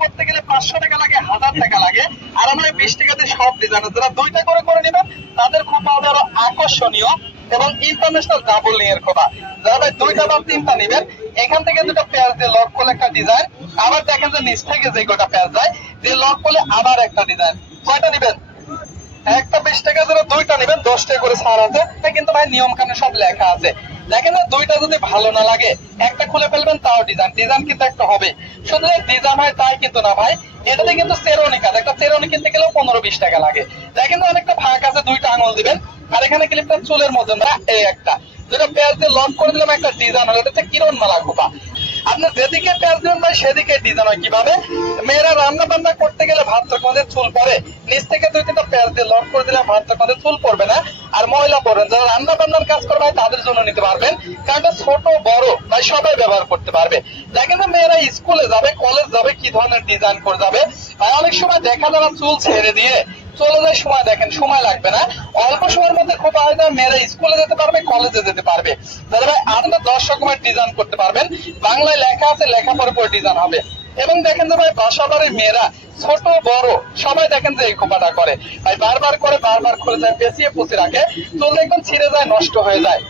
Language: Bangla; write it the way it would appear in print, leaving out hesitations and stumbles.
করতে গেলে 500 টাকা লাগে, 1000 টাকা লাগে। আর আমরা 20 টাকাতে সব ডিজাইন, যারা দুইটা করে করে নেবেন তাদের খোপা হবে আরো আকর্ষণীয় এবং ইন্টারন্যাশনাল ডাবল লিংয়ের খোপা। যারা ভাই দুইটা বা তিনটা নেবেন, এখান থেকে দুটো পেঁয়াজ দিয়ে লক করলে একটা ডিজাইন, আবার দেখেন যে নিচ থেকে যে কটা পেঁয়াজ যায় দিয়ে লক করলে আবার একটা ডিজাইন। কয়টা নেবেন? একটা 20 টাকা, যারা দুইটা নেবেন 10 টাকা করে ছাড় আছে। কিন্তু ভাই নিয়ম কানুন সব লেখা আছে। দেখেন না, দুইটা যদি ভালো না লাগে একটা খুলে ফেলবেন, তাও ডিজাইন ডিজাইন কিন্তু একটা হবে। শুধু ডিজাইন হয় তাই কিন্তু না ভাই, এটাতে কিন্তু চেরোনি কাজ, একটা চেরোনি কিনতে গেলেও 15-20 টাকা লাগে। দেখেন না, অনেকটা ফাঁক আছে, দুইটা আঙুল দিবেন আর এখানে ক্লিপটা চুলের মধ্যে না, এই একটা দুটো পেঁয়াজ দিয়ে লক করে দিলাম, একটা ডিজাইন হলো। এটা হচ্ছে কিরণ মালা খোপা। আপনার যেদিকে পেঁয়াজ দিবেন ভাই সেদিকে ডিজাইন হয়। কিভাবে? মেয়েরা রান্না বান্না করতে গেলে ভাত তরকারিতে চুল পড়ে, নিচ থেকে 2-3টা পেঁয়াজ দিয়ে লক করে দিলে ভাত তরকারিতে চুল পড়বে না আর ময়লা পড়বেন। যারা রান্না বান্নার কাজ করবে তাদের জন্য নিতে পারবেন, কারণ এটা ছোট বড় ভাই সবাই ব্যবহার করতে পারবে। দেখেন না, মেয়েরা স্কুলে যাবে, কলেজ যাবে, কি ধরনের ডিজাইন করে যাবে। আর অনেক সময় দেখা যাবে চুল ছেড়ে দিয়ে চলে যায়, সময় দেখেন সময় লাগবে না, অল্প সময়ের মধ্যে খোপা হয়ে যায়, মেয়েরা স্কুলে যেতে পারবে, কলেজে যেতে পারবে। দাদা ভাই আপনারা 10 রকমের ডিজাইন করতে পারবেন, বাংলায় লেখা আছে, লেখা পরে পরে ডিজাইন হবে। এবং দেখেন যে ভাই বাসাবাড়ির মেয়েরা ছোট বড় সবাই দেখেন যে এই খোপাটা করে ভাই, বারবার করে বারবার খুলে যায়, পেঁচিয়ে পুষে রাখে, চুল একদম ছিঁড়ে যায়, নষ্ট হয়ে যায়।